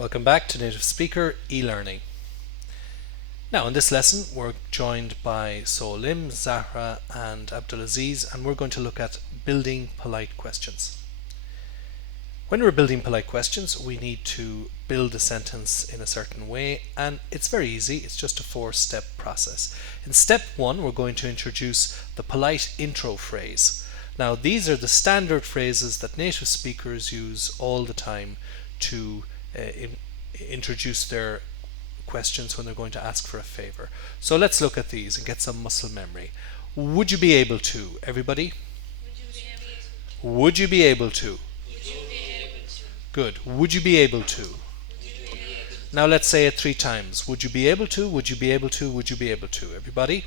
Welcome back to Native Speaker e-learning. Now in this lesson we're joined by Solim, Zahra and Abdulaziz, and we're going to look at building polite questions. When we're building polite questions we need to build a sentence in a certain way, and it's very easy. It's just a 4-step process. In step 1 we're going to introduce the polite intro phrase. Now these are the standard phrases that native speakers use all the time to introduce their questions when they're going to ask for a favor. So let's look at these and get some muscle memory. Would you be able to? Everybody? Would you be able to? Good. Would you be able to? Now let's say it 3 times. Would you be able to? Would you be able to? Would you be able to? Everybody?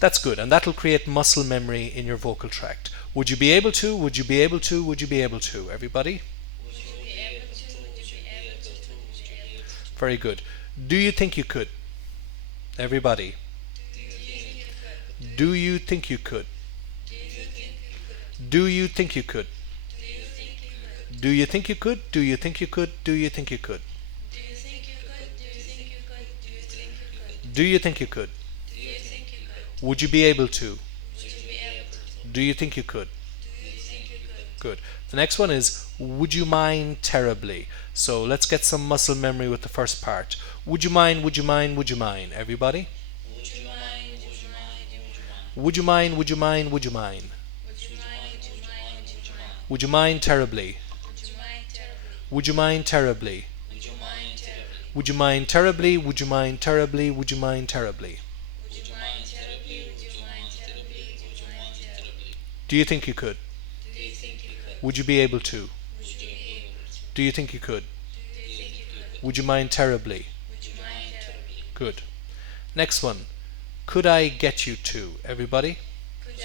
That's good, and that'll create muscle memory in your vocal tract. Would you be able to? Would you be able to? Would you be able to? Everybody? Very good. Do you think you could? Everybody? Do you think you could? Do you think you could? Do you think you could? Do you think you could? Do you think you could? Do you think you could? Would you be able to? Do you think you could? Good. The next one is, would you mind terribly? So let's get some muscle memory with the first part. Would you mind, would you mind, would you mind? Everybody? Would you mind, would you mind, would you mind? Would you mind terribly? Would you mind terribly? Would you mind terribly? Would you mind terribly? Would you mind terribly? Do you think you could? Would you be able to? Do you think you could? Would you mind terribly? Good. Next one. Could I get you to? Everybody? Could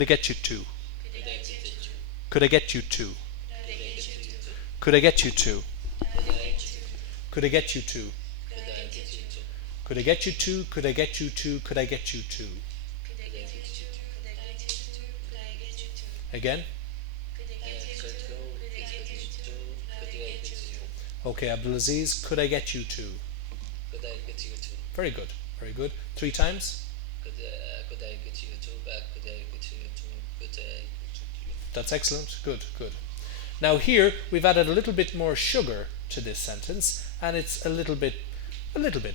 I get you to? Could I get you to? Could I get you to? Could I get you to? Could I get you to? Could I get you to? Could I get you to? Again? Okay, Abdulaziz, could I get you to? Could I get you to? Very good, very good. 3 times? Could I get you to? Could I get you to? Could I get you? That's excellent. Good, good. Now here we've added a little bit more sugar to this sentence, and it's a little bit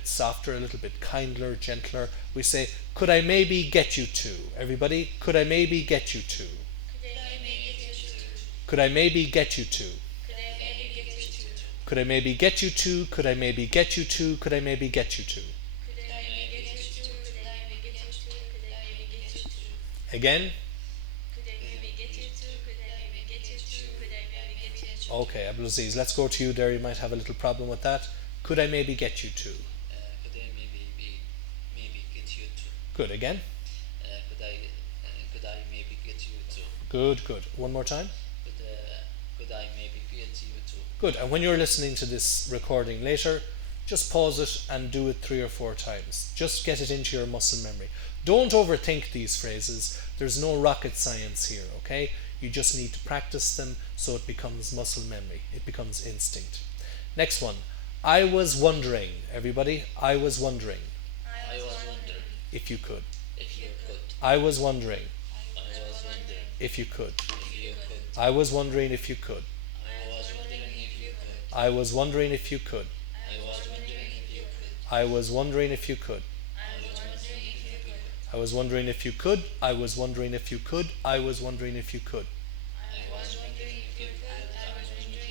softer, a little bit kinder, gentler. We say, could I maybe get you to? Everybody, could I maybe get you to? Could I maybe get you to? Could I maybe get you to? Could I maybe get you to? Could I maybe get you to? Again? Okay, Abdulaziz, let's go to you there. You might have a little problem with that. Could I maybe get you to? Could I maybe get you to? Good. Again? Could I maybe get you to? Good, good. One more time. Could I maybe get you to? Good. And when you're listening to this recording later, just pause it and do it 3 or 4 times. Just get it into your muscle memory. Don't overthink these phrases. There's no rocket science here, okay? You just need to practice them so it becomes muscle memory. It becomes instinct. Next one. I was wondering. Everybody, I was wondering. I was wondering if you could. if you could. I was wondering I was wondering if you could. if you could. I was wondering if you could. I was wondering if you could. I was wondering if you could. I was wondering if you could. I was wondering if you could. I was wondering if you could. I was wondering if you could. I was wondering if you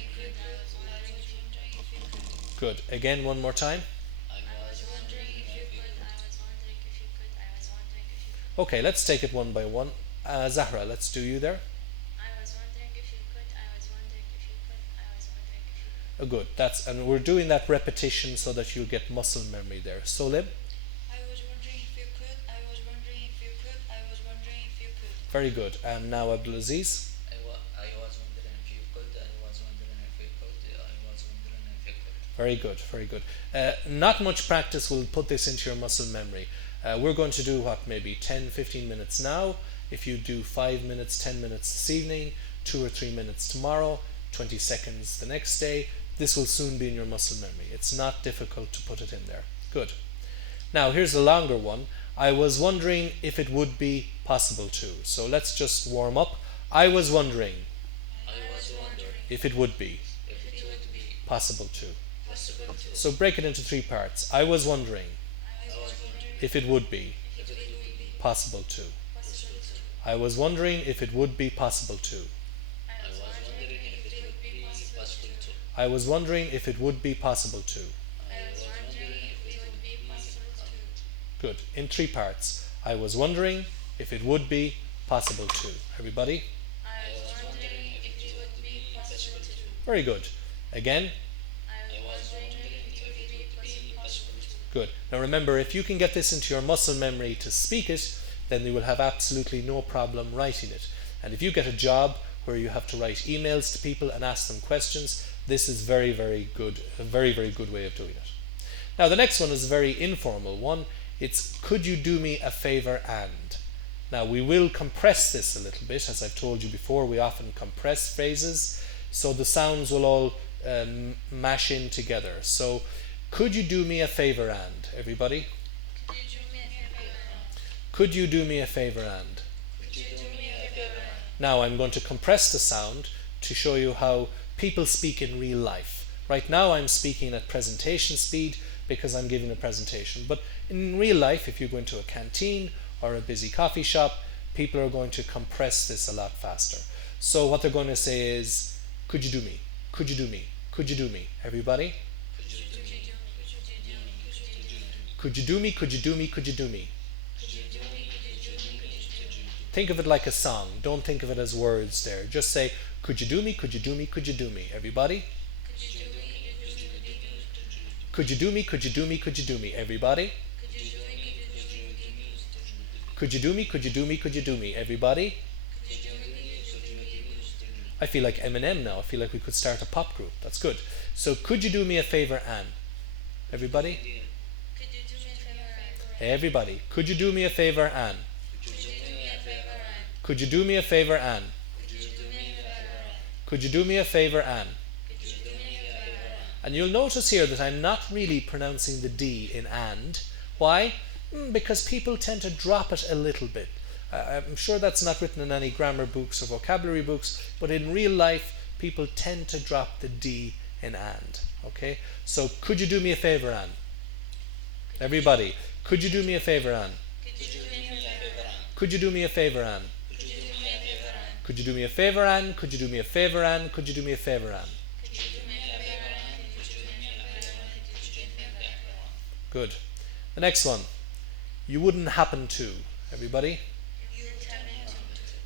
could. I was wondering if you could. Good. Again, one more time. I was wondering if you could. I was wondering if you could. I was wondering if you could. Okay, let's take it one by one. Zahra, let's do you there. I was wondering if you could. I was wondering if you could. I was wondering if you could. Good. And we're doing that repetition so that you'll get muscle memory there. Solim? I was wondering if you could. I was wondering if you could. I was wondering if you could. Very good. And now Abdulaziz? I was wondering if you could. I was wondering if you could. I was wondering if you could. Very good, very good. Not much practice will put this into your muscle memory. We're going to do maybe 10-15 minutes now. If you do 5 minutes, 10 minutes this evening, 2 or 3 minutes tomorrow, 20 seconds the next day. This will soon be in your muscle memory. It's not difficult to put it in there. Good. Now here's a longer one. I was wondering if it would be possible to. So let's just warm up. I was wondering if it would be possible to. So break it into 3 parts. I was wondering if it would be possible to. I was wondering if it would be possible to. I was wondering if it would be possible to. Good. In 3 parts. I was wondering if it would be possible to. Everybody? Very good. Again? Good. Now remember, if you can get this into your muscle memory to speak it, then you will have absolutely no problem writing it. And if you get a job where you have to write emails to people and ask them questions, this is very, very good, a very, very good way of doing it. Now the next one is a very informal one. It's, could you do me a favor and? Now we will compress this a little bit. As I've told you before, we often compress phrases, so the sounds will all mash in together. So, could you do me a favor and? Everybody? Could you do me a favor and? Now I'm going to compress the sound to show you how people speak in real life. Right now I'm speaking at presentation speed because I'm giving a presentation. But in real life, if you go into a canteen or a busy coffee shop, people are going to compress this a lot faster. So what they're going to say is, could you do me? Could you do me? Could you do me? Everybody? Could you do me? Could you do me? Could you do me? Think of it like a song. Don't think of it as words there. Just say, could you do me? Could you do me? Could you do me? Everybody? Could you do me? Could you do me? Could you do me? Everybody? Could you do me? Could you do me? Could you do me? Everybody? I feel like Eminem now. I feel like we could start a pop group. That's good. So, could you do me a favor, Anne? Everybody? Everybody. Could you do me a favor, Anne? Could you do me a favor, Anne? Could you do me a favor, Anne? And you'll notice here that I'm not really pronouncing the D in and. Why? Because people tend to drop it a little bit. I'm sure that's not written in any grammar books or vocabulary books, but in real life, people tend to drop the D in and. Okay? So, could you do me a favor, Anne? Everybody, could you do me a favor, Anne? Could you do me a favor, Anne? Could you do me a favor, Anne? Could you do me a favor, Anne? Could you do me a favor, Anne? Good. The next one. You wouldn't happen to. Everybody?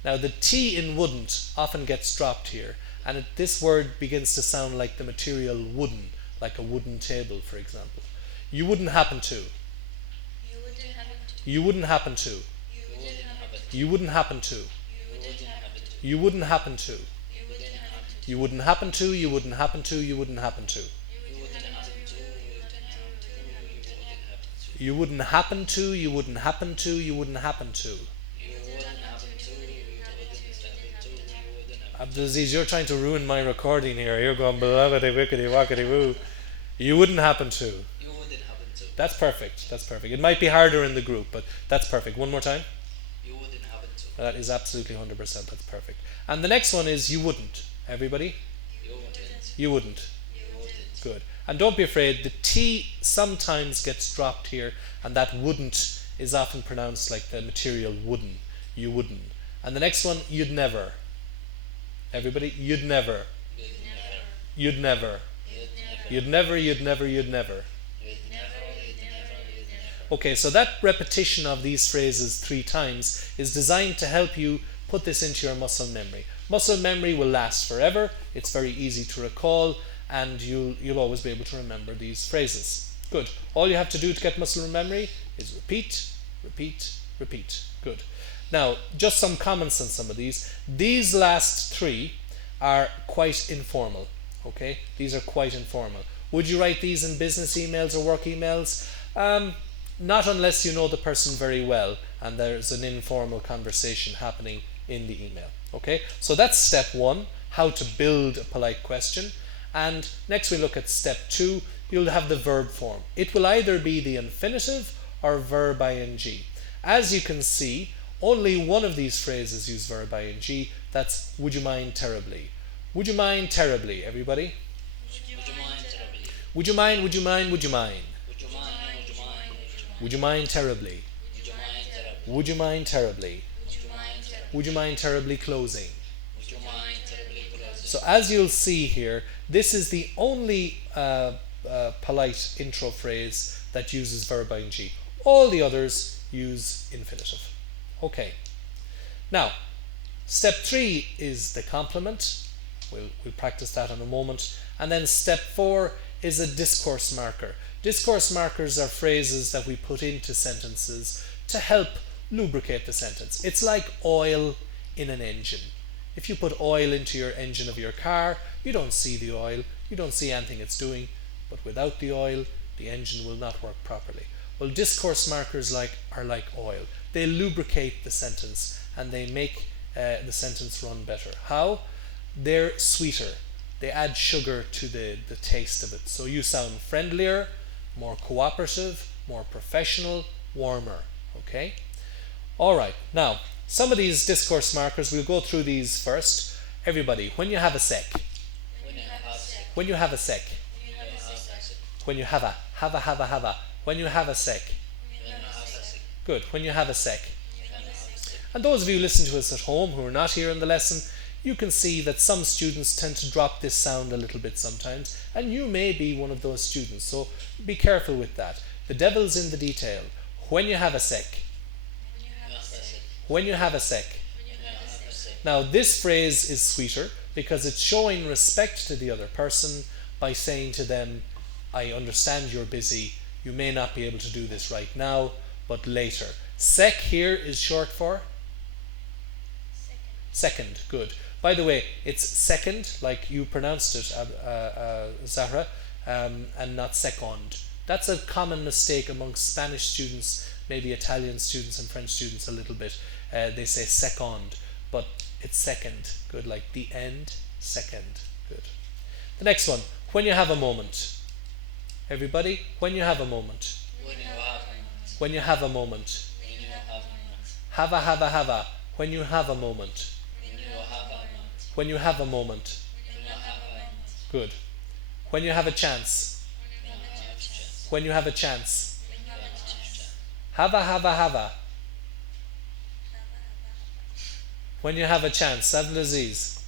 Now the T in wouldn't often gets dropped here, and this word begins to sound like the material wooden, like a wooden table, for example. You wouldn't happen to. You wouldn't happen to. You wouldn't happen to. You wouldn't happen to. You wouldn't happen to. You wouldn't happen to. You wouldn't happen to. You wouldn't happen to. You wouldn't happen to. You wouldn't happen to. Abdulaziz, you're trying to ruin my recording here. You're going blah-blah-blah, wickety-wackety-woo. You wouldn't happen to. You wouldn't happen to. That's perfect. That's perfect. It might be harder in the group, but that's perfect. One more time. You wouldn't happen to. That is absolutely 100%. That's perfect. And the next one is you wouldn't. Everybody? You wouldn't. You wouldn't. You wouldn't. Good. And don't be afraid. The T sometimes gets dropped here, and that wouldn't is often pronounced like the material wooden. You wouldn't. And the next one, you'd never. Everybody? You'd never. You'd never. You'd never. You'd never. You'd never. You'd never. You'd never. You'd never. You'd never. Okay, so that repetition of these phrases 3 times is designed to help you put this into your muscle memory. Muscle memory will last forever. It's very easy to recall, and you'll always be able to remember these phrases. Good. All you have to do to get muscle memory is repeat, repeat, repeat. Good. Now, just some comments on some of these. These last 3 are quite informal. Okay? These are quite informal. Would you write these in business emails or work emails? Not unless you know the person very well and there's an informal conversation happening in the email. Okay, so that's step one, how to build a polite question. And next we look at step two, you'll have the verb form. It will either be the infinitive or verb ing. As you can see, only one of these phrases use verb ing. That's would you mind terribly. Would you mind terribly, everybody? Would you mind terribly? Would you mind, would you mind, would you mind? Would you mind? Would you mind? Would you mind terribly? Would you mind terribly? Would you mind terribly? Would you mind terribly? Would you mind terribly closing? Would you mind terribly closing? So as you'll see here, this is the only polite intro phrase that uses verb ing. All the others use infinitive. Okay. Now, step three is the complement. We'll practice that in a moment. And then step four is a discourse marker. Discourse markers are phrases that we put into sentences to help lubricate the sentence. It's like oil in an engine. If you put oil into your engine of your car, you don't see the oil, you don't see anything it's doing, but without the oil, the engine will not work properly. Well, discourse markers are like oil. They lubricate the sentence and they make the sentence run better. How? They're sweeter. They add sugar to the taste of it. So you sound friendlier, more cooperative, more professional, warmer. Okay? Alright, now, some of these discourse markers, we'll go through these first. Everybody, when you have a sec. When you have a sec. When you have a sec. When you have a sec. When you have a. When you have a sec. When you have a sec. Good, when you have a sec. When you have a sec. And those of you who listen to us at home who are not here in the lesson, you can see that some students tend to drop this sound a little bit sometimes, and you may be one of those students, so be careful with that. The devil's in the detail. When you have a sec. When you have a sec. When you have a sec. When you have a sec. Now, this phrase is sweeter because it's showing respect to the other person by saying to them, I understand you're busy, you may not be able to do this right now, but later. Sec here is short for? Second, good. By the way, it's second, like you pronounced it, Zahra, and not second. That's a common mistake amongst Spanish students, maybe Italian students and French students a little bit. They say second, but it's second. Good, like the end, second. Good. The next one, when you have a moment. Everybody, when you have a moment. When you have a moment. When you have a moment. When you have a moment. Have a. When you have a moment. When you have a moment. When you have a moment. When you have a moment. Good. When you have a chance. When you have a chance. When you have a chance. When you have a chance. Have a. When you have a chance. Abdulaziz.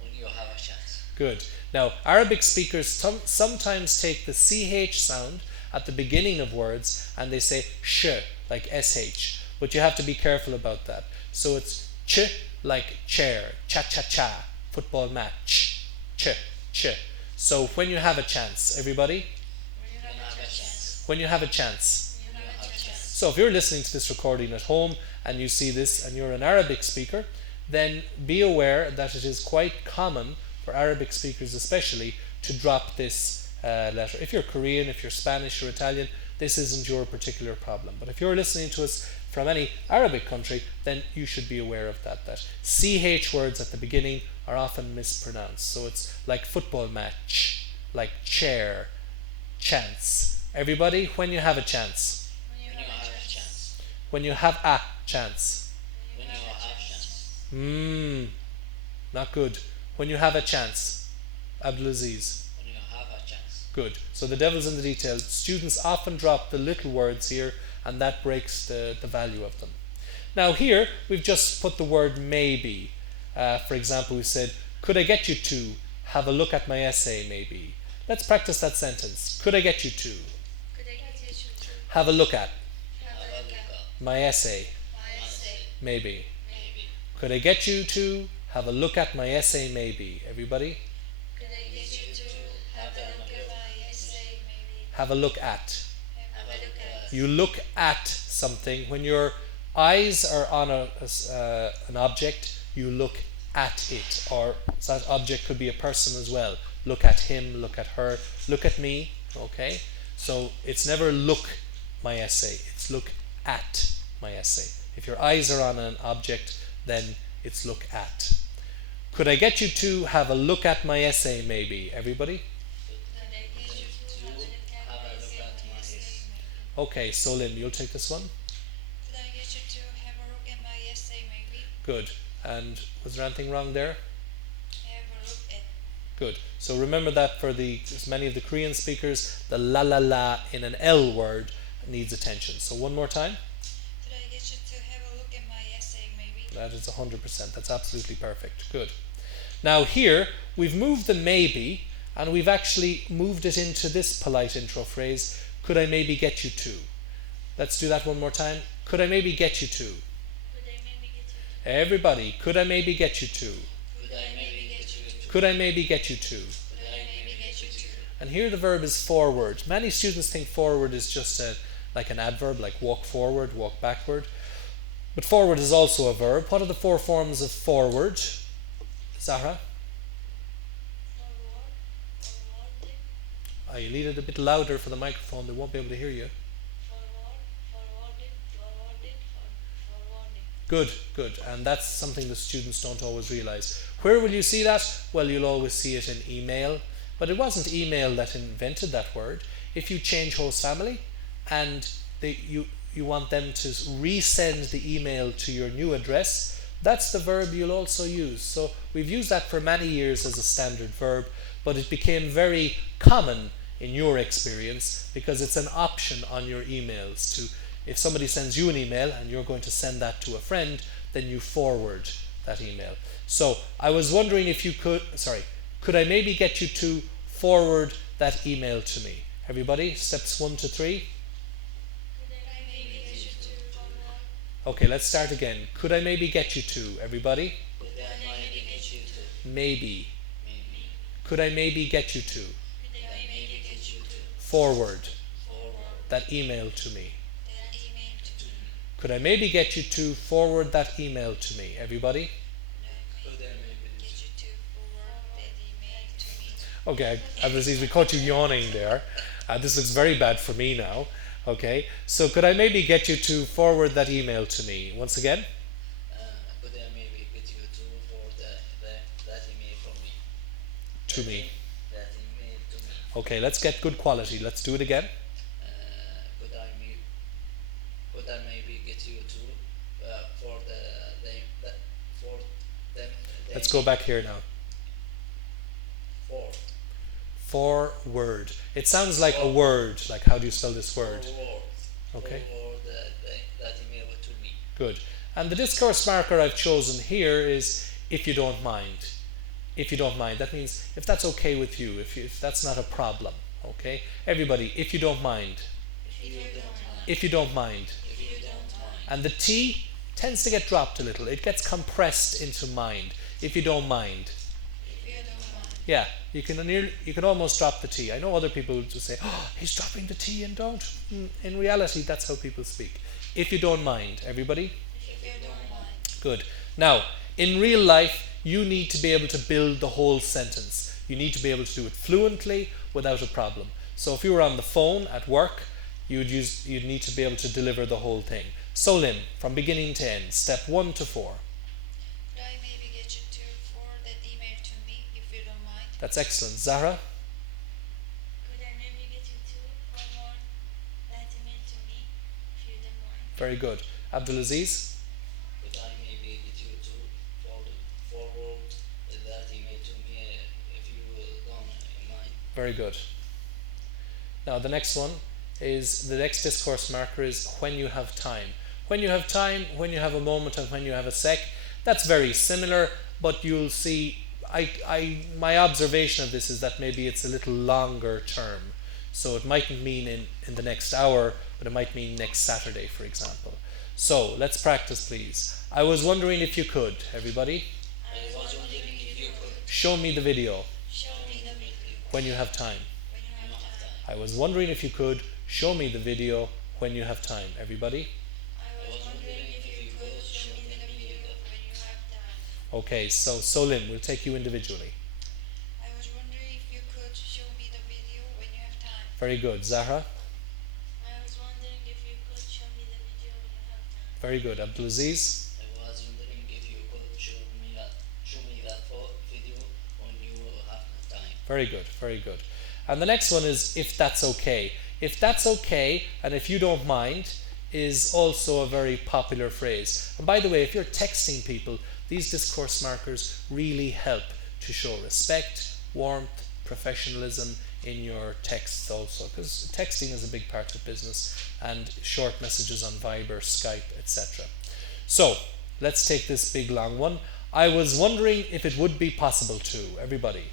When you have a chance. Good. Now, Arabic speakers sometimes take the CH sound at the beginning of words and they say sh, like SH. But you have to be careful about that. So it's ch, like chair, cha, football match, ch. So when you have a chance, everybody? When you have a chance. When you have a chance. When you have a chance. So if you're listening to this recording at home and you see this and you're an Arabic speaker, then be aware that it is quite common for Arabic speakers especially to drop this letter. If you're Korean, if you're Spanish or Italian, this isn't your particular problem. But if you're listening to us from any Arabic country, then you should be aware of that CH words at the beginning are often mispronounced. So it's like football match, like chair, chance. Everybody, when you have a chance. When you have a chance. When you have a chance. When you have a chance. Not good. When you have a chance. Abdulaziz. When you have a chance. Good. So the devil's in the details. Students often drop the little words here and that breaks the value of them. Now here we've just put the word maybe. For example, we said, could I get you to have a look at my essay maybe? Let's practice that sentence. Could I get you to Could I get you to have a look at have a look at my essay my essay? maybe? Maybe. Could I get you to have a look at my essay maybe? Everybody? Could I get you to have a look at my essay? Maybe Have a look at. have a look at. You look at something. When your eyes are on an object, you look at it. Or that object could be a person as well. Look at him, look at her, look at me. Okay? So it's never look my essay. It's look at my essay. If your eyes are on an object, then it's look at. Could I get you to have a look at my essay, maybe? Everybody? Have a look at my essay. Okay, Solim, you'll take this one. Could I get you to have a look at my essay, maybe? Good. And was there anything wrong there? Have a look at. Good. So remember that for many of the Korean speakers, the la la la in an L word needs attention. So one more time. Could I get you to have a look at my essay, maybe? That is 100%. That's absolutely perfect. Good. Now here, we've moved the maybe, and we've actually moved it into this polite intro phrase, could I maybe get you to? Let's do that one more time. Could I maybe get you to? Could I maybe get you to? Everybody, could I maybe get you to? Could I maybe get you to? Could I maybe get you to? Could I maybe get you to? And here the verb is forward. Many students think forward is just like an adverb, like walk forward, walk backward. But forward is also a verb. What are the four forms of forward? Zahra? You need it a bit louder for the microphone. They won't be able to hear you. Good, good. And that's something the students don't always realize. Where will you see that? Well, you'll always see it in email. But it wasn't email that invented that word. If you change host family and you want them to resend the email to your new address, that's the verb you'll also use. So we've used that for many years as a standard verb, but it became very common in your experience because it's an option on your emails to, if somebody sends you an email and you're going to send that to a friend, then you forward that email. So I was wondering if you could I maybe get you to forward that email to me? Everybody, steps 1 to 3. Okay, let's start again. Could I maybe get you to? Everybody? Could I maybe get you to? Maybe. Maybe. Could I maybe get you to? Could I maybe get you to? Forward Forward that email to me. That email to me. Could I maybe get you to forward that email to me? Everybody? Could I maybe Get you to forward that email to me. Okay, Abdulaziz, we caught you yawning there. This looks very bad for me now. Okay, so could I maybe get you to forward that email to me? Once again? could I maybe get you to forward that email from me? To me. That email to me. Okay, let's get good quality. Let's do it again. Could I maybe get you to for for them? Let's go back here now. Forward. It sounds like a word. Like, how do you spell this word? Forward. Okay. Forward that email to me. Good. And the discourse marker I've chosen here is if you don't mind. If you don't mind. That means if that's okay with you, if that's not a problem. Okay? Everybody, if you don't mind. If you don't mind. If you don't mind. If you don't mind. And the T tends to get dropped a little. It gets compressed into mind. If you don't mind. If you don't mind. Yeah, you can almost drop the T. I know other people just say, "Oh, he's dropping the T," and don't. In reality, that's how people speak. If you don't mind, everybody. If you don't mind. Good. Now, in real life, you need to be able to build the whole sentence. You need to be able to do it fluently without a problem. So if you were on the phone at work, you'd need to be able to deliver the whole thing. Solim, from beginning to end, step 1 to 4. Could I maybe get you to forward that email to me if you don't mind? That's excellent. Zahra? Could I maybe get you to forward that email to me if you don't mind? Very good. Abdulaziz? Could I maybe get you to forward that email to me if you don't mind? Very good. Now the next one is, the next discourse marker is when you have time. When you have time, when you have a moment, and when you have a sec. That's very similar, but you'll see, my observation of this is that maybe it's a little longer term. So it mightn't mean in the next hour, but it might mean next Saturday, for example. So let's practice, please. I was wondering if you could, everybody, I was wondering if you could show me the video Show me the video when you have time. when you have time. I was wondering if you could show me the video when you have time. Everybody? I was wondering if you could show me the video when you have time. Okay, so Solim, we'll take you individually. I was wondering if you could show me the video when you have time. Very good. Zahra? I was wondering if you could show me the video when you have time. Very good. Abdulaziz? I was wondering if you could show Very good, very good. And the next one is if that's okay. If that's okay, and if you don't mind, is also a very popular phrase. And by the way, if you're texting people, these discourse markers really help to show respect, warmth, professionalism in your texts also, because texting is a big part of business, and short messages on Viber, Skype, etc. So, let's take this big long one. I was wondering if it would be possible to. Everybody.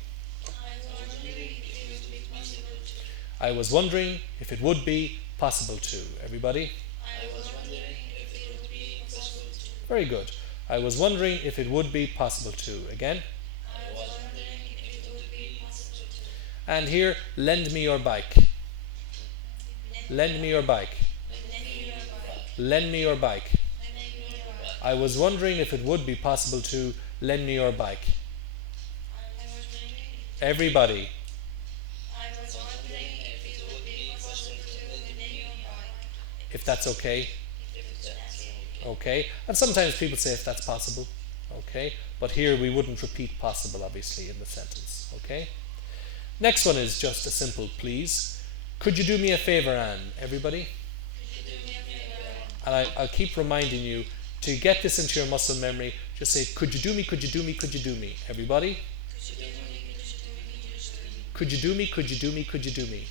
I was wondering if it would be possible to. Everybody. Very good. I was wondering if it would be possible to. Again. And here, lend me your bike. Lend me your bike. Lend me your bike. I was wondering if it would be possible to lend me your bike. Everybody. If that's okay. Okay. And sometimes people say if that's possible. Okay. But here we wouldn't repeat possible, obviously, in the sentence. Okay. Next one is just a simple please. Could you do me a favor, Anne? Everybody? And I'll keep reminding you to get this into your muscle memory. Just say, could you do me, could you do me, could you do me? Everybody? Could you do me, could you do me, could you do me?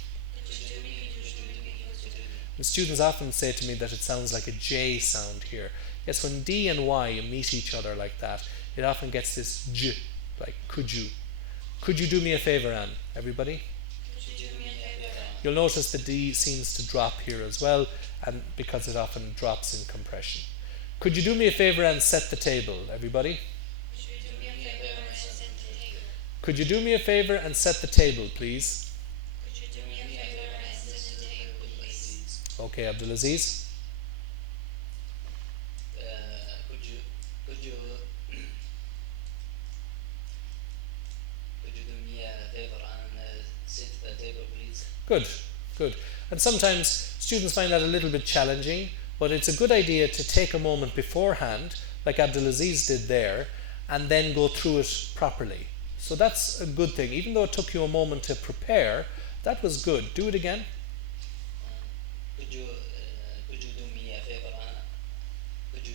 And students often say to me that it sounds like a J sound here. Yes, when D and Y meet each other like that, it often gets this J, like could you. Could you do me a favor, Anne? Everybody? You'll notice the D seems to drop here as well, and because it often drops in compression. Could you do me a favor and set the table? Everybody? Could you do me a favor and set the table, please? Okay, Abdulaziz. Could you do me a favor and sit at the table, please? Good, good. And sometimes students find that a little bit challenging, but it's a good idea to take a moment beforehand, like Abdulaziz did there, and then go through it properly. So that's a good thing. Even though it took you a moment to prepare, that was good. Do it again. Could you do me a favor and could you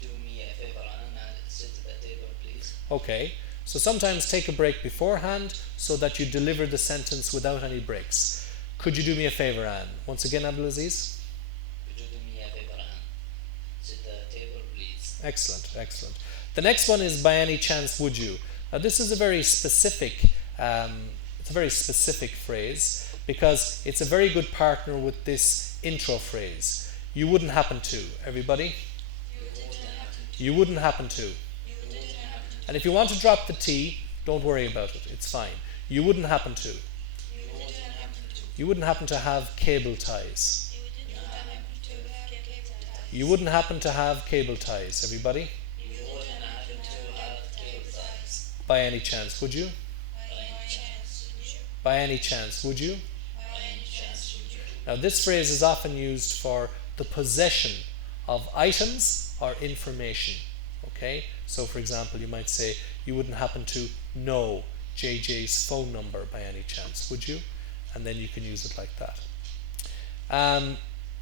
do me a favor and sit at the table, please? Okay. So sometimes take a break beforehand so that you deliver the sentence without any breaks. Could you do me a favor, Anne? Once again, Abdulaziz. Could you do me a favor and sit at the table, please? Excellent, excellent. The next one is by any chance would you? Now this is a very specific phrase because it's a very good partner with this intro phrase. You wouldn't happen to. Everybody? You wouldn't happen to. And if you want to drop the T, don't worry about it. It's fine. You wouldn't happen to. You wouldn't happen to have cable ties. You wouldn't happen to have cable ties. Everybody? By any chance, would you? By any chance, would you? Now this phrase is often used for the possession of items or information. Okay? So for example, you might say, you wouldn't happen to know JJ's phone number by any chance, would you? And then you can use it like that.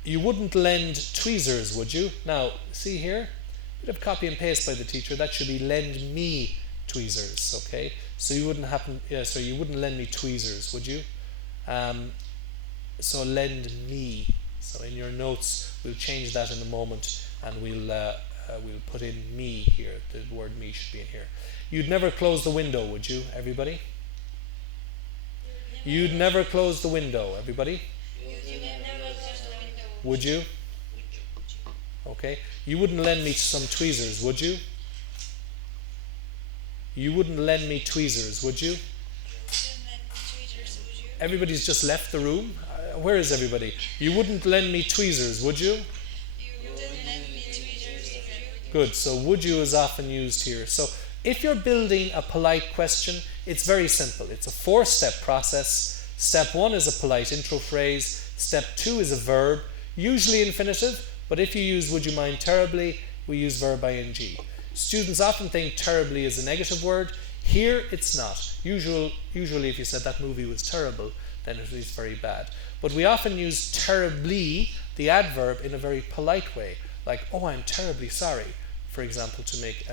You wouldn't lend tweezers, would you? Now, see here? Bit of copy and paste by the teacher. That should be lend me tweezers, okay? So you wouldn't lend me tweezers, would you? So lend me. So in your notes, we'll change that in a moment, and we'll put in me here. The word me should be in here. You'd never close the window, would you, everybody? You'd never close the window, everybody? Would you? Okay. You wouldn't lend me some tweezers, would you? You wouldn't lend me tweezers, would you? Everybody's just left the room. Where is everybody? You wouldn't lend me tweezers, would you? Good. So would you is often used here. So if you're building a polite question, it's very simple. It's a 4-step process. Step 1 is a polite intro phrase. Step 2 is a verb, usually infinitive, but if you use would you mind terribly, we use verb ing. Students often think terribly is a negative word. Here it's not. Usually if you said that movie was terrible, then it is very bad. But we often use terribly, the adverb, in a very polite way. Like, oh, I'm terribly sorry, for example, to make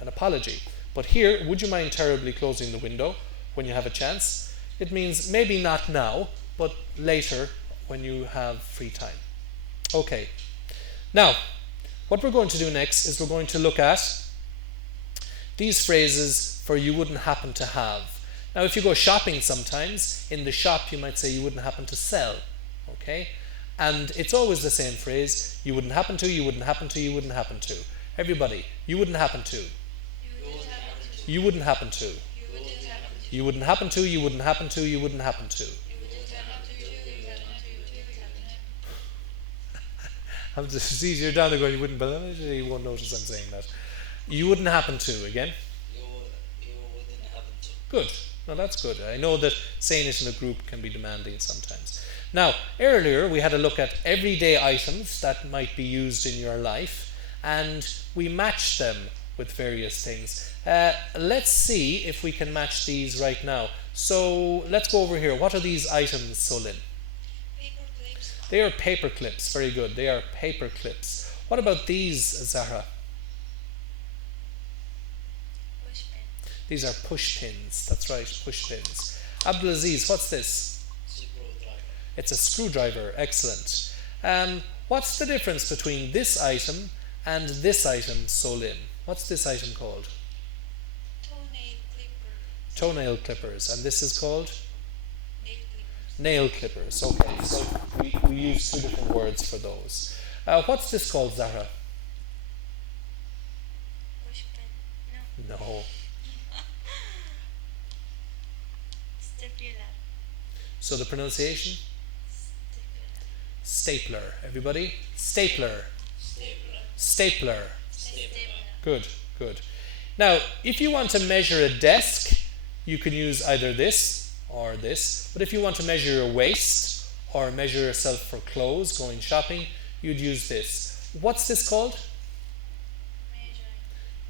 an apology. But here, would you mind terribly closing the window when you have a chance? It means maybe not now, but later when you have free time. Okay. Now, what we're going to do next is we're going to look at these phrases for you wouldn't happen to have. Now, if you go shopping sometimes, in the shop you might say you wouldn't happen to sell. Okay? And it's always the same phrase, you wouldn't happen to, you wouldn't happen to, you wouldn't happen to. Everybody, you wouldn't happen to. You wouldn't happen to. You wouldn't happen to, you wouldn't happen to, you wouldn't happen to. It's easier down there going, you wouldn't, but you won't notice I'm saying that. You wouldn't happen to, again. You wouldn't happen to. Good. No, that's good. I know that saying it in a group can be demanding sometimes. Now, earlier we had a look at everyday items that might be used in your life, and we matched them with various things. Let's see if we can match these right now. So let's go over here. What are these items, Solin? Paper clips. They are paper clips. Very good. They are paper clips. What about these, Zahra? Push pin. These are push pins. That's right, push pins. Abdulaziz, what's this? Screwdriver. It's a screwdriver. Excellent. What's the difference between this item and this item, Solin? What's this item called? Toenail clipper. Toenail clippers. And this is called? Nail clippers. Nail clippers. Okay, so we use two different words for those. What's this called, Zahra? Push pin. No. No. Stapler. So the pronunciation? Stapler. Stapler. Everybody? Stapler. Stapler. Stapler. Stapler. Good, good. Now, if you want to measure a desk, you can use either this or this. But if you want to measure your waist or measure yourself for clothes, going shopping, you'd use this. What's this called?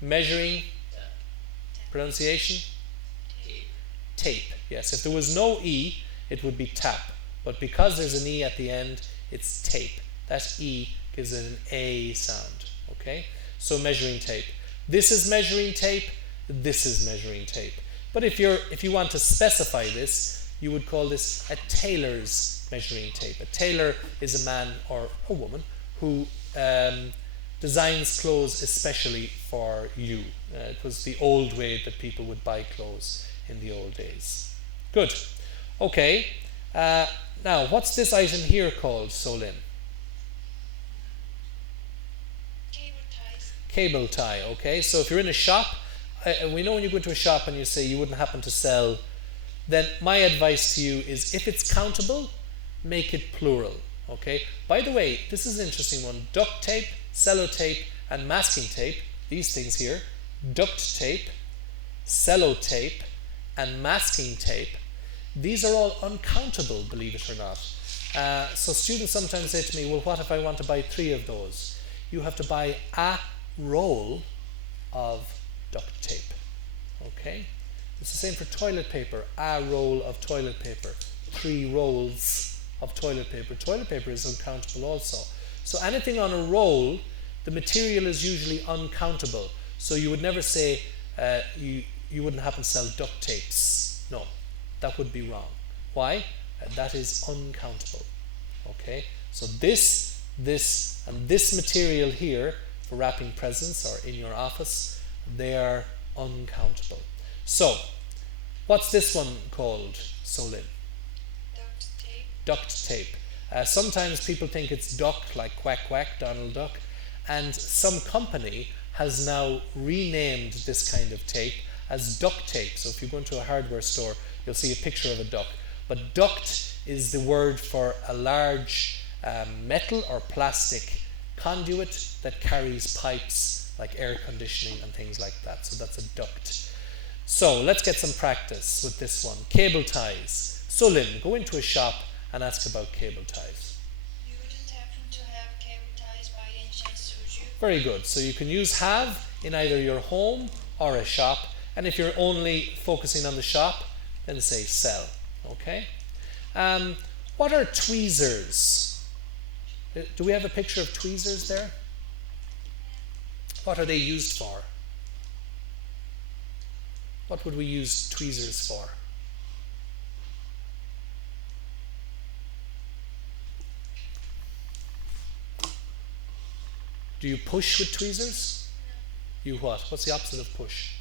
Measuring. Measuring. Pronunciation? Tape. Tape. Yes, if there was no E, it would be tap. But because there's an E at the end, it's tape. That E gives it an A sound. Okay? So measuring tape. This is measuring tape. This is measuring tape. But if you want to specify this, you would call this a tailor's measuring tape. A tailor is a man or a woman who designs clothes especially for you. It was the old way that people would buy clothes in the old days. Good. Okay. Now, what's this item here called, Solin? Cable ties. Cable tie. Okay. So if you're in a shop, we know when you go into a shop and you say you wouldn't happen to sell, then my advice to you is if it's countable, make it plural. Okay. By the way, this is an interesting one. Duct tape, sellotape, and masking tape. These things here. Duct tape, sellotape, and masking tape. These are all uncountable, believe it or not. So students sometimes say to me, well, what if I want to buy 3 of those? You have to buy a roll of duct tape. Okay? It's the same for toilet paper. A roll of toilet paper. 3 rolls of toilet paper. Toilet paper is uncountable also. So anything on a roll, the material is usually uncountable. So you would never say you wouldn't happen to sell duct tapes. No, that would be wrong. Why? That is uncountable. Okay? So this, and this material here for wrapping presents or in your office, they are uncountable. So, what's this one called, Solin? Duct tape. Duct tape. Sometimes people think it's duck, like quack quack, Donald Duck, and some company has now renamed this kind of tape as duct tape. So if you go into a hardware store, you'll see a picture of a duck. But duct is the word for a large metal or plastic conduit that carries pipes like air conditioning and things like that. So that's a duct. So let's get some practice with this one. Cable ties. Solin, go into a shop and ask about cable ties. You wouldn't happen to have cable ties by any chance, would you? Very good. So you can use have in either your home or a shop. And if you're only focusing on the shop, then say sell. Okay? What are tweezers? Do we have a picture of tweezers there? What are they used for? What would we use tweezers for? Do you push with tweezers? You what? What's the opposite of push?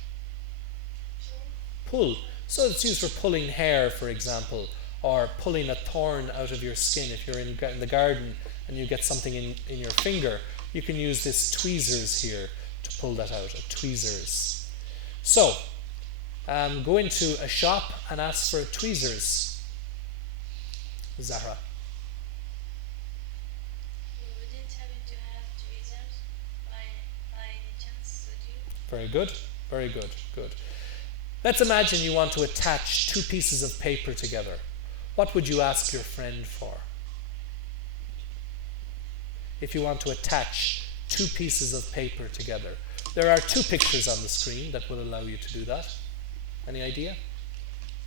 Pull. So it's used for pulling hair, for example, or pulling a thorn out of your skin. If you're in the garden and you get something in your finger, you can use this tweezers here to pull that out, tweezers. So, go into a shop and ask for tweezers. Zahra. You wouldn't happen to have tweezers by any chance, would you? Very good, very good, good. Let's imagine you want to attach two pieces of paper together. What would you ask your friend for? If you want to attach two pieces of paper together. There are two pictures on the screen that will allow you to do that. Any idea?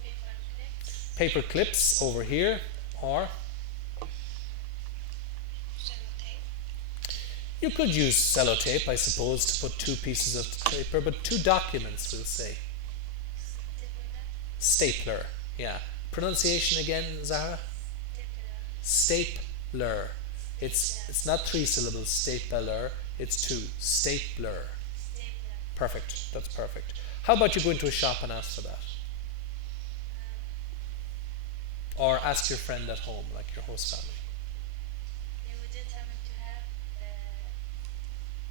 Paper clips, Paper clips over here, or sellotape, you could use sellotape, I suppose, to put two pieces of paper, but two documents, we'll say. stapler, Stapler, yeah. Pronunciation again, Zahra? stapler, Stapler. It's not three syllables, stapler, it's two. Stapler. stapler, Perfect, that's perfect. How about you go into a shop and ask for that? Or ask your friend at home, like your host family. you wouldn't happen to have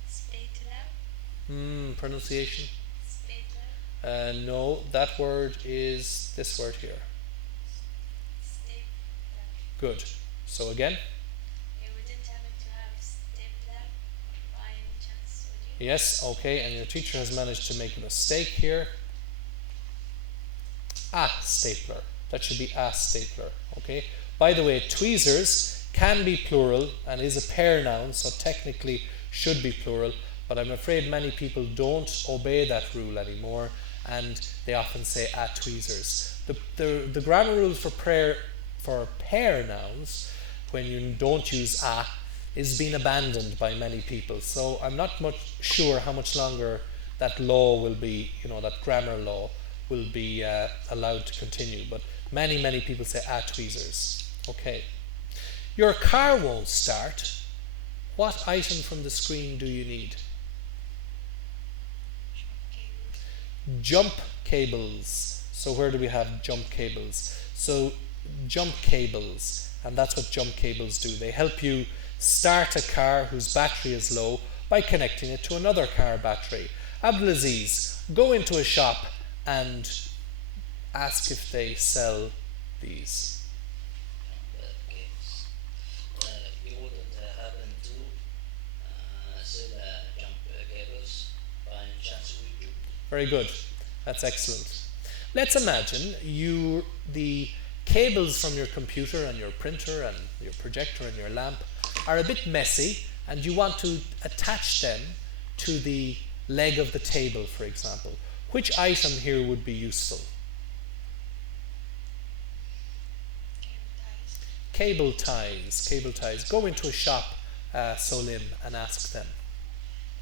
spatula, Pronunciation? spatula, No, that word is this word here. stapler. Good. So again? You wouldn't happen to have stapler by any chance, would you? Yes, okay, and your teacher has managed to make a mistake here. A stapler. That should be a stapler, okay? By the way, tweezers can be plural and is a pair noun, so technically should be plural, but I'm afraid many people don't obey that rule anymore, and they often say a tweezers. The grammar rule for pair nouns, when you don't use a, is being abandoned by many people. So I'm not much sure how much longer that law will be, that grammar law will be allowed to continue. But many people say tweezers. Okay. Your car won't start. What item from the screen do you need? Jump cables. So where do we have jump cables? So jump cables, and that's what jump cables do. They help you start a car whose battery is low by connecting it to another car battery. Abdulaziz, go into a shop and ask if they sell these. Games. You wouldn't happen to sell jump cables by any chance, would you? Very good. That's excellent. Let's imagine the cables from your computer and your printer and your projector and your lamp are a bit messy, and you want to attach them to the leg of the table, for example. Which item here would be useful? Cable ties. Cable ties. Go into a shop, Solim, and ask them.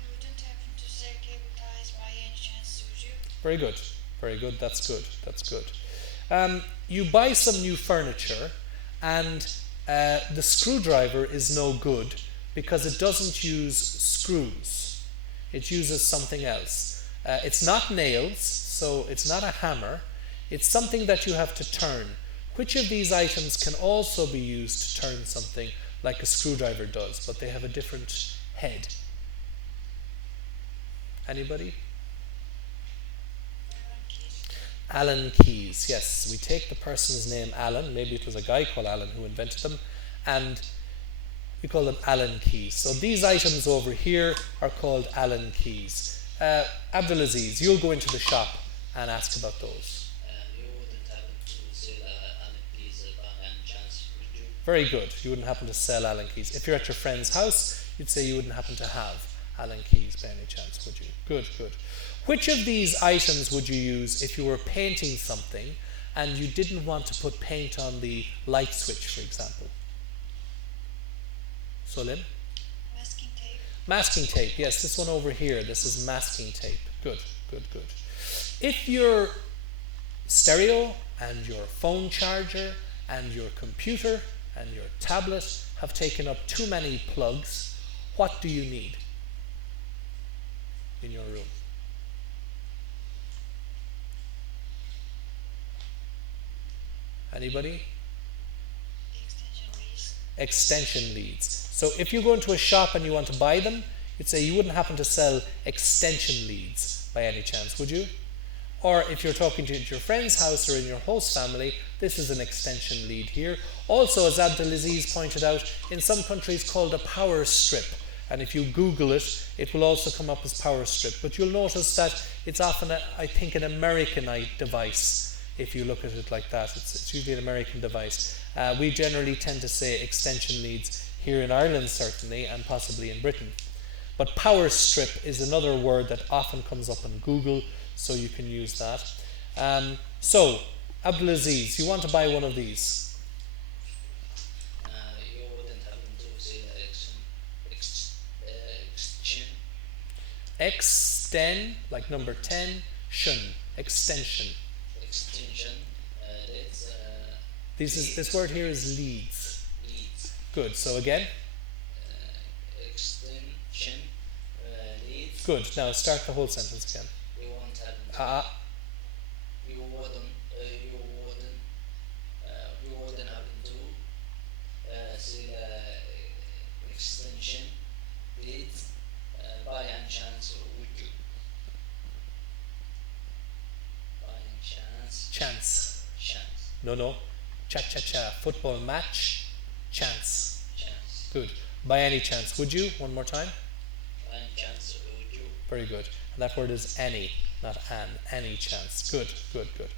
You wouldn't happen to sell cable ties by any chance, would you? Very good. Very good. That's good. That's good. You buy some new furniture, and the screwdriver is no good because it doesn't use screws. It uses something else. It's not nails, so it's not a hammer. It's something that you have to turn. Which of these items can also be used to turn something like a screwdriver does, but they have a different head? Anybody? Allen keys, yes. We take the person's name Allen, maybe it was a guy called Allen who invented them, and we call them Allen keys. So these items over here are called Allen keys. Abdulaziz, you'll go into the shop and ask about those. You wouldn't happen to sell Allen keys by any chance, would you? Very good. You wouldn't happen to sell Allen keys. If you're at your friend's house, you'd say you wouldn't happen to have Allen keys by any chance, would you? Good, good. Which of these items would you use if you were painting something and you didn't want to put paint on the light switch, for example? Solim? Masking tape. Masking tape, yes, this one over here, this is masking tape. Good, good, good. If your stereo and your phone charger and your computer and your tablet have taken up too many plugs, what do you need in your room? Anybody? Extension leads. Extension leads. So if you go into a shop and you want to buy them, you'd say you wouldn't happen to sell extension leads by any chance, would you? Or if you're talking to your friend's house or in your host family, this is an extension lead here. Also, as Abdelaziz pointed out, in some countries called a power strip. And if you Google it, it will also come up as power strip. But you'll notice that it's often, I think, an American device. If you look at it like that, it's usually an American device. We generally tend to say extension leads here in Ireland, certainly, and possibly in Britain. But power strip is another word that often comes up on Google, so you can use that. So, Abdulaziz, you want to buy one of these? You wouldn't happen to say extension. Extend, like number 10, shun, extension. Extension. This word here is leads. Leads. Good, so again? Extension. Leads. Good, now start the whole sentence again. You won't happen to. You wouldn't happen to see extension leads by any chance, would you? By any chance. Chance. Chance. No. Cha-cha-cha. Football match. Chance. Chance. Good. By any chance, would you? One more time. By any chance, would you? Very good. And that word is any, not an. Any chance. Good, good, good.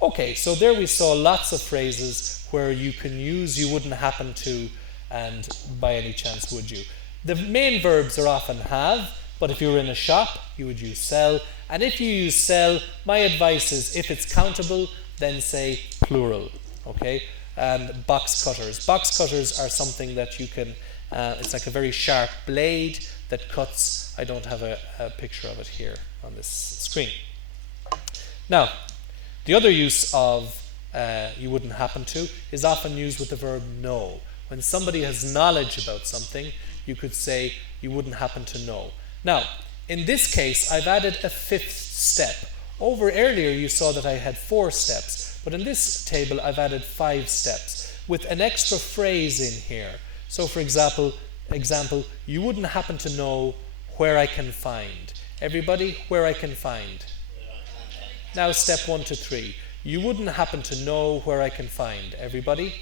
Okay, so there we saw lots of phrases where you can use you wouldn't happen to and by any chance would you. The main verbs are often have, but if you were in a shop, you would use sell. And if you use sell, my advice is if it's countable, then say plural. Okay? And box cutters. Box cutters are something that you can, it's like a very sharp blade that cuts. I don't have a picture of it here on this screen. Now, the other use of you wouldn't happen to is often used with the verb know. When somebody has knowledge about something, you could say you wouldn't happen to know. Now, in this case, I've added a fifth step. Over earlier, you saw that I had 4 steps, but in this table, I've added 5 steps with an extra phrase in here. So, for example, you wouldn't happen to know where I can find. Everybody, where I can find. Now, step 1 to 3. You wouldn't happen to know where I can find. Everybody?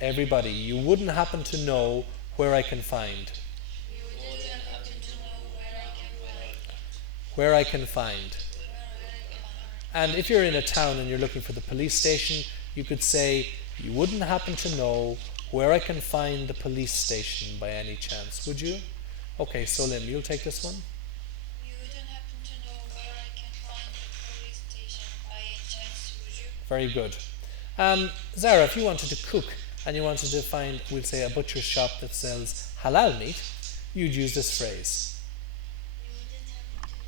Everybody, you wouldn't happen to know where I can find. Where I can find. And if you're in a town and you're looking for the police station, you could say, you wouldn't happen to know where I can find the police station by any chance, would you? Okay, Solim, you'll take this one. You wouldn't happen to know where I can find the police station by any chance, would you? Very good. Zara, if you wanted to cook and you wanted to find, we'll say, a butcher's shop that sells halal meat, you'd use this phrase. You wouldn't happen to know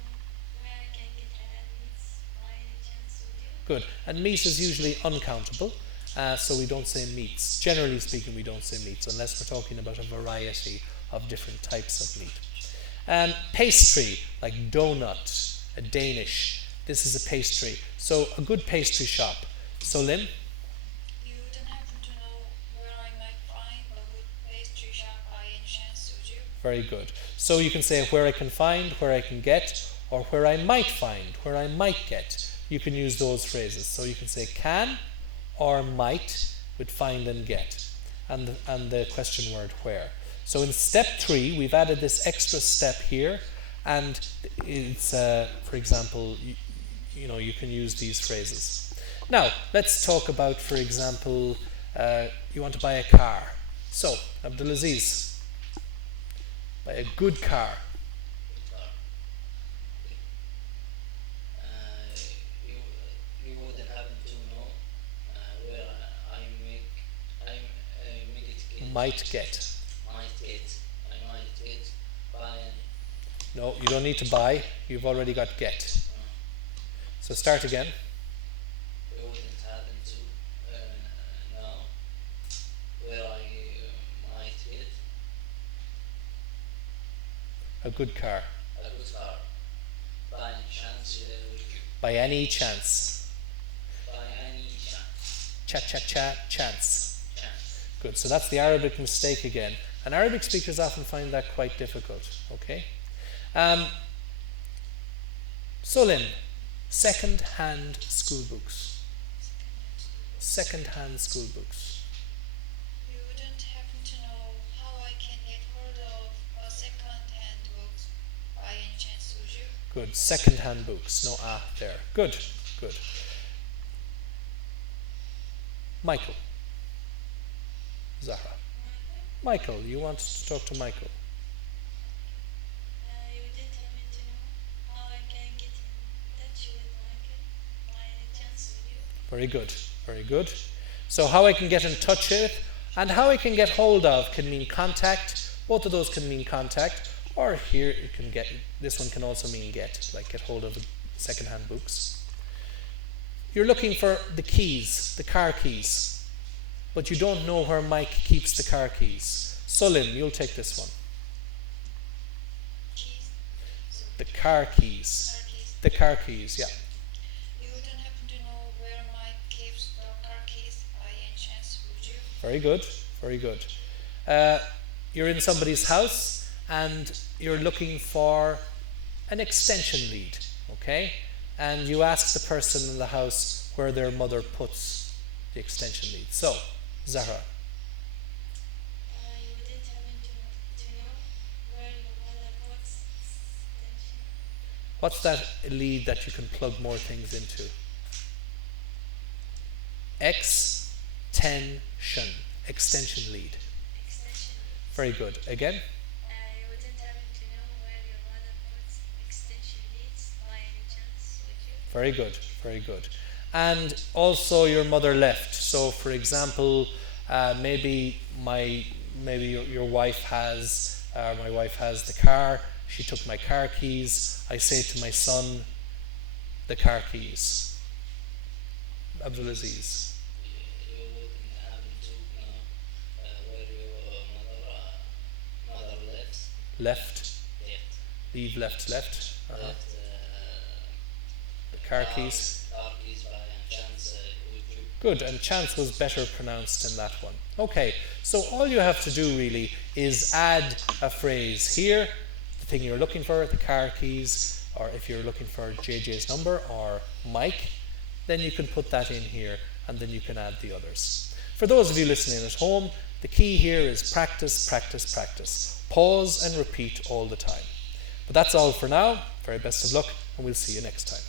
where I can get halal meats by any chance, would you? Good. And meat is usually uncountable, so we don't say meats. Generally speaking, we don't say meats unless we're talking about a variety of different types of meat. Pastry, like donut, a Danish. This is a pastry. So a good pastry shop. So Lim? You wouldn't happen to know where I might find a good pastry shop by any chance, would you? Very good. So you can say where I can find, where I can get, or where I might find, where I might get. You can use those phrases. So you can say can or might with find and get, and the question word where. So in step 3, we've added this extra step here, and it's, for example, you can use these phrases. Now, let's talk about, for example, you want to buy a car. So, Abdulaziz. By a good car. Good car. You wouldn't happen to know where I make it Might get. I might get by an No, you don't need to buy. You've already got get. So start again. you wouldn't happen to know where I might get A good car. a good car by any chance would you By any chance. by any Chance. chance. Good. So that's the Arabic mistake again. And Arabic speakers often find that quite difficult. Okay. Solim, second-hand school books. Second-hand school books. You wouldn't happen to know how I can get hold of a second-hand books by any chance, would you? Good. Second-hand books. No ah there. Good. Michael. Zahra. Michael, you want to talk to Michael. You wouldn't happen to know how I can get in touch with Michael by any chance, would you? Very good. So how I can get in touch with and how I can get hold of can mean contact. Both of those can mean contact. Or here it can get, this one can also mean get, like get hold of second-hand books. You're looking for the keys, the car keys, but you don't know where Mike keeps the car keys. Solim, you'll take this one. Keys. The car keys. Car keys. The car keys, yeah. You wouldn't happen to know where Mike keeps the car keys by any chance, would you? Very good. You're in somebody's house and you're looking for an extension lead, okay? And you ask the person in the house where their mother puts the extension lead. So, Zahra, You wouldn't happen to know where your mother puts extension. what's that lead that you can plug more things into? Extension lead. Extension. Very good. Again, You wouldn't happen to know where your mother puts extension leads by any chance, would you? very good. And also your mother left. So, for example, maybe your wife has, my wife has the car. She took my car keys. I say to my son, the car keys. Abdulaziz. You wouldn't happen to know where your mother Left. Leave left. left The car keys. car keys by any chance would you Good, and chance was better pronounced in that one. Okay, so all you have to do really is add a phrase here, the thing you're looking for, the car keys, or if you're looking for JJ's number or Mike, then you can put that in here and then you can add the others. For those of you listening at home, the key here is practice. Pause and repeat all the time. But that's all for now. Very best of luck, and we'll see you next time.